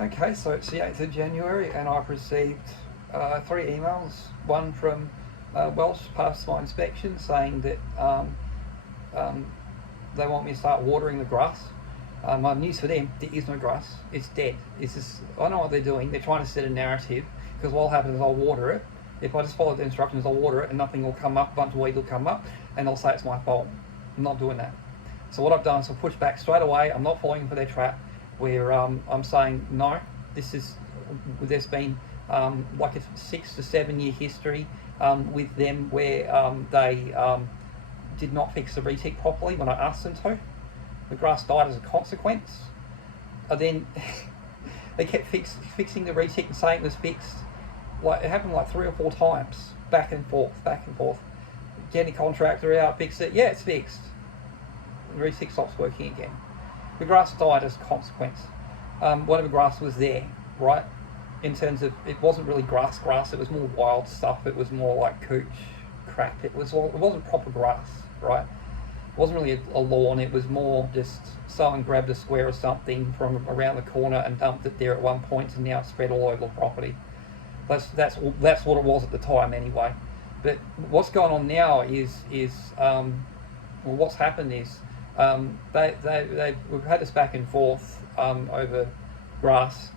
Okay, so it's the 8th of January and I've received 3 emails. One from Welsh passed my inspection saying that um, they want me to start watering the grass. My news for them, there is no grass, it's dead. It's just, I know what they're doing, they're trying to set a narrative, because what will happen is I'll water it. If I just follow the instructions, I'll water it and nothing will come up, a bunch of weeds will come up, and they'll say it's my fault. I'm not doing that. So what I've done is I've pushed back straight away. I'm not falling for their trap where I'm saying, no, there's been like a 6 to 7 year history with them where they did not fix the retic properly when I asked them to. The grass died as a consequence. And then they kept fixing the retic and saying it was fixed. Like, it happened like 3 or 4 times, back and forth. Get a contractor out, fix it. Yeah, it's fixed. The retic stops working again. The grass died as a consequence. Whatever grass was there, right? In terms of, it wasn't really grass, it was more wild stuff. It was more like cooch crap. It wasn't proper grass, right? It wasn't really a lawn. It was more just someone grabbed a square or something from around the corner and dumped it there at one point, and now it's spread all over the property. That's what it was at the time anyway. But what's going on now is what's happened is we've had this back and forth over grass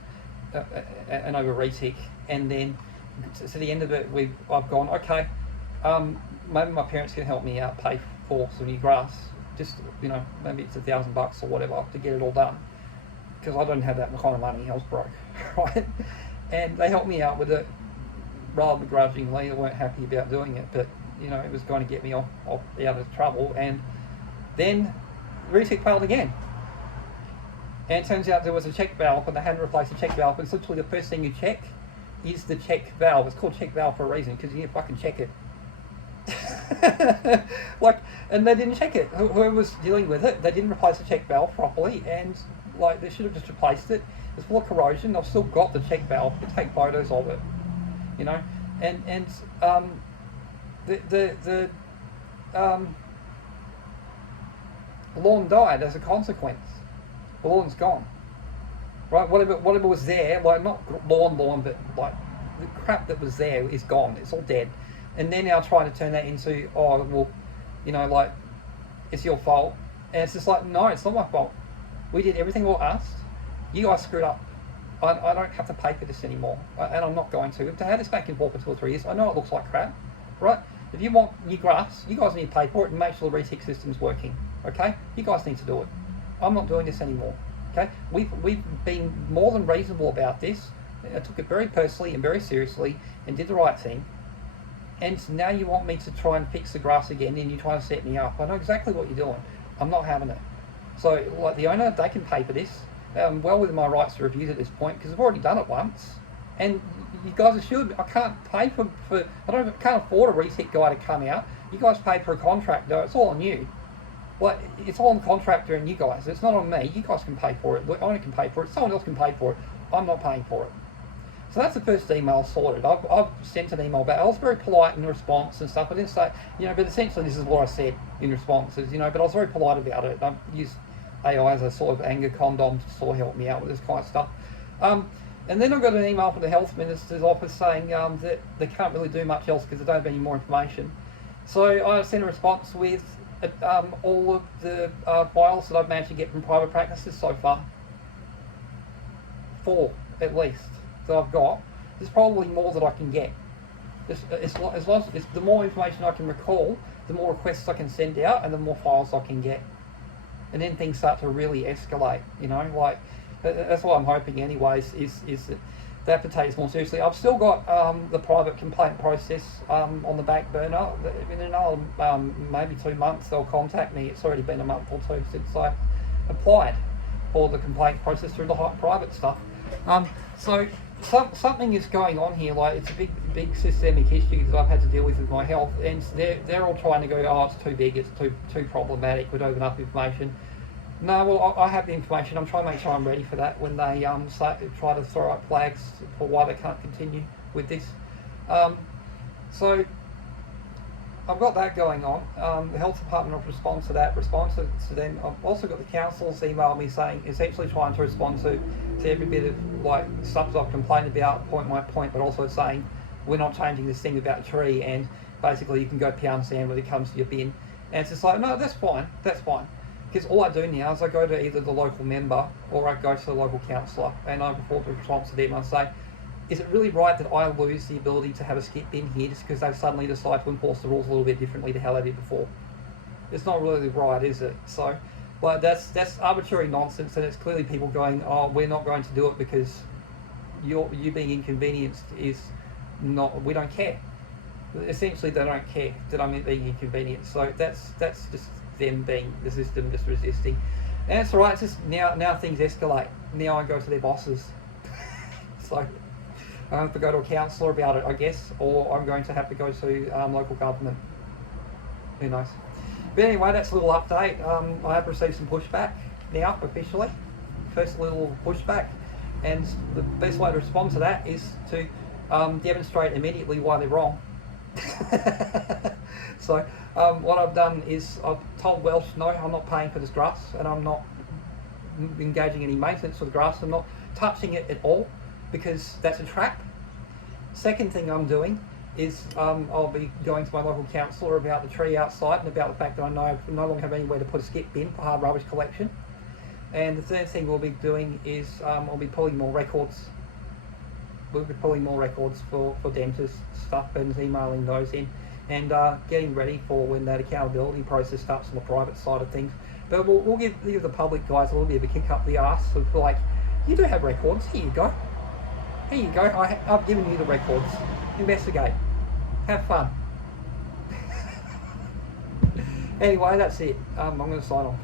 and over retic, and then to the end of it, I've gone, okay, maybe my parents can help me out, pay for some new grass. Just, maybe it's $1,000 or whatever to get it all done, because I don't have that kind of money. I was broke, right? And they helped me out with it rather begrudgingly. They weren't happy about doing it, but it was going to get me off out of trouble. And then retic failed again. And it turns out there was a check valve, and they hadn't replaced the check valve. And it's literally the first thing you check is the check valve. It's called check valve for a reason, because you need to fucking check it. And they didn't check it. Whoever was dealing with it, they didn't replace the check valve properly, and they should have just replaced it. It's full of corrosion. I've still got the check valve. You can take photos of it, and the lawn died as a consequence. The lawn's gone, right? Whatever was there, not lawn, but the crap that was there is gone. It's all dead, and they're now trying to turn that into, it's your fault, and it's just like, no, it's not my fault. We did everything we were asked. You guys screwed up. I don't have to pay for this anymore, and I'm not going to. If I had this back and forth for 2 or 3 years, I know it looks like crap, right? If you want new grass, you guys need to pay for it and make sure the retic system's working, okay? You guys need to do it. I'm not doing this anymore, okay? We've been more than reasonable about this. I took it very personally and very seriously and did the right thing. And now you want me to try and fix the grass again, and you're trying to set me up. I know exactly what you're doing. I'm not having it. So, the owner, they can pay for this. Well within my rights to refuse at this point, because I've already done it once, and you guys assured me I can't pay for can't afford a retic guy to come out. You guys paid for a contractor. It's all on you. It's all on the contractor and you guys. It's not on me. You guys can pay for it. The owner can pay for it. Someone else can pay for it. I'm not paying for it. So that's the first email sorted. I've sent an email back. I was very polite in response and stuff. I didn't say, but essentially this is what I said in responses, but I was very polite about it. I used AI as a sort of anger condom to sort of help me out with this kind of stuff. And then I got an email from the Health Minister's office saying that they can't really do much else because they don't have any more information. So I sent a response with all of the files that I've managed to get from private practices so far. 4, at least, that I've got. There's probably more that I can get. The more information I can recall, the more requests I can send out, and the more files I can get. And then things start to really escalate, that's what I'm hoping anyways, is that they have to take this more seriously. I've still got the private complaint process on the back burner. In another maybe 2 months they'll contact me. It's already been a month or 2 since I applied for the complaint process through the private stuff. So something is going on here. It's a big systemic issue that I've had to deal with my health, and they're all trying to go, oh, it's too big, it's too problematic, we don't have enough information. No, well, I have the information. I'm trying to make sure I'm ready for that when they try to throw up flags for why they can't continue with this. So I've got that going on. The health department will respond to that, respond to them. I've also got the councils email me saying, essentially trying to respond to every bit of like stuff that I've complained about, point by point, but also saying we're not changing this thing about the tree, and basically you can go pound sand when it comes to your bin. And it's just like, no, that's fine, because all I do now is I go to either the local member or I go to the local councillor, and I report the response to them and I say, is it really right that I lose the ability to have a skip bin here just because they've suddenly decided to enforce the rules a little bit differently to how they did before? It's not really right, is it? So, like, that's arbitrary nonsense, and it's clearly people going, oh, we're not going to do it because you being inconvenienced is not, we don't care. Essentially, they don't care that I'm being inconvenienced. So that's just them being the system, just resisting. And it's alright, it's just now things escalate. Now I go to their bosses. So I have to go to a councillor about it, I guess, or I'm going to have to go to local government. Who knows? But anyway, that's a little update. I have received some pushback now, officially. First little pushback. And the best way to respond to that is to demonstrate immediately why they're wrong. So what I've done is I've told Welsh, no, I'm not paying for this grass, and I'm not engaging any maintenance for the grass. I'm not touching it at all, because that's a trap. Second thing I'm doing is I'll be going to my local councillor about the tree outside and about the fact that I no longer have anywhere to put a skip bin for hard rubbish collection. And the third thing we'll be doing is I'll be pulling more records. We'll be pulling more records for dentist stuff and emailing those in, and getting ready for when that accountability process starts on the private side of things. But we'll give the public guys a little bit of a kick up the arse of like, you do have records, here you go. Here you go, I've given you the records. Investigate. Have fun. Anyway, that's it. I'm going to sign off.